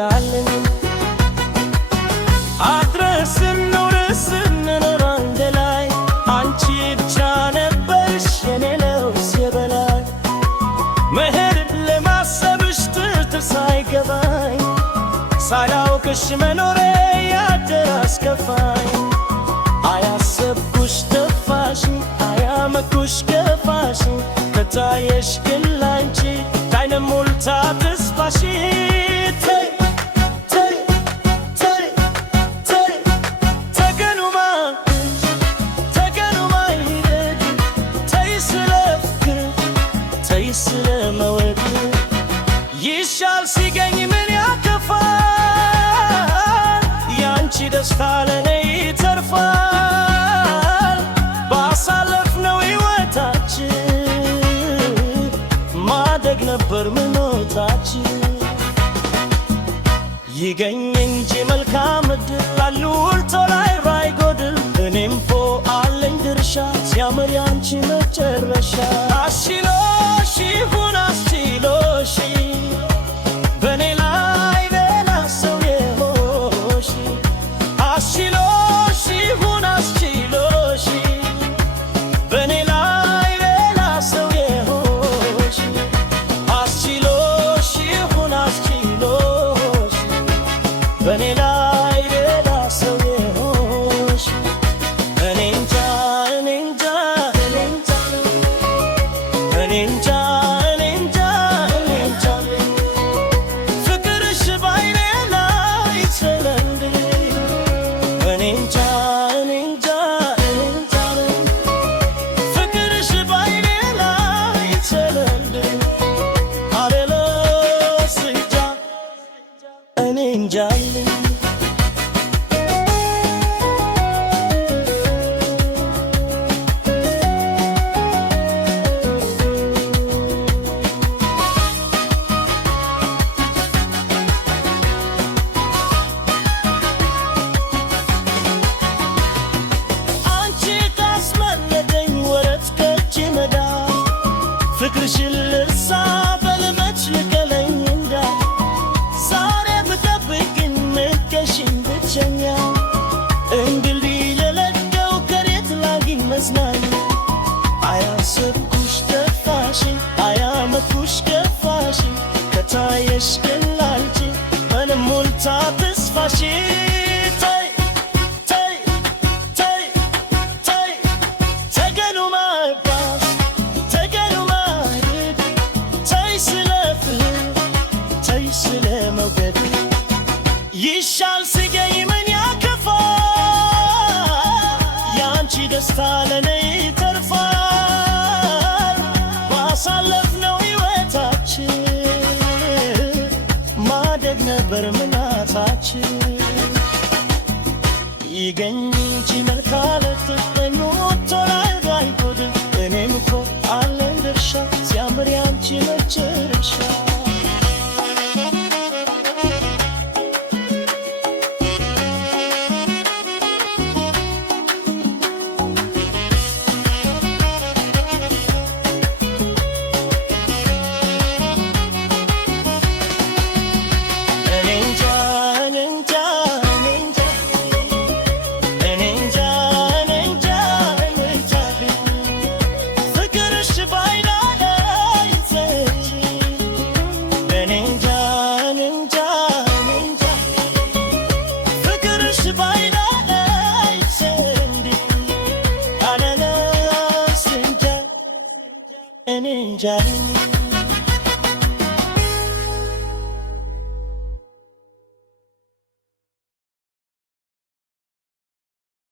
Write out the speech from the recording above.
እንጃለን አድረስን ኖረስን ኖር አንድ ላይ አንቺ ብቻ ነበርሽ የኔ ለውስ የበላይ መሄድ ለማሰብሽ ትርትር ሳይገባኝ ሳላውቅሽ መኖሬ ያደር አስከፋኝ አያሰብኩሽ ተፋሽኝ አያመኩሽ ገፋሽኝ ከታየሽ ግን ላንቺ ታይነ ሞልታ ተስፋሽ ስለመወድ ይሻል ሲገኝ ምን ያከፋል ያንቺ ደስታ ለኔ ይተርፋል ባሳለፍነው ሕይወታችን ማደግ ነበር ምኞታችን ይገኝ እንጂ መልካም ዕድል ላሉል ቶላይ ባይጎድል እኔም ፎ አለኝ ድርሻ ሲያምር ያንቺ መጨረሻ አሽሎሽ ይሁን አስችሎሽ በኔ ላይ ሌላ ሰው የሆንሽ አሽሎሽ ይሁን አስችሎሽ በኔ ላይ ሌላ ሰው የሆንሽ አስችሎሽ ይሁን አስችሎሽ በኔ ላይ ሌላ ሰው የሆንሽ እኔ እንጃ እኔ እንጃ እኔ እንጃ እኔ እንጃ እኔ እንጃ ፍቅርሽ ባይኔ ላይ ይችላል እኔ እንጃ እኔ እንጃ እኔ እንጃ ፍቅርሽ ባይኔ ላይ ይችላል አለለስ እንጃ እኔ እንጃ ፍቅርሽን ልርሳ በልመች ልቀለኝ እንዳ ዛሬ ብጠብቅን ምቀሽኝ ብቸኛ እንግዲህ ለለቀው ከሬት ላግኝ መዝናኛ አያሰብኩሽ ተፋሽኝ አያመኩሽ ገፋሽኝ ከታየሽ ግን ላንቺ ምንም ሞልታ ተስፋሽ ስለመውደድ ይሻል ሲገኝ ምን ያከፋል ያንቺ ደስታ ለኔ ይተርፋል ባሳለፍነው ሕይወታችን ማደግ ነበር ምኞታችን ይገኝ እንጂ መልካም ዕድል ቶላይ ባይጎድል እኔም እኮ አለኝ ድርሻ ሲያምር ያንቺ መጨረሻ Ninja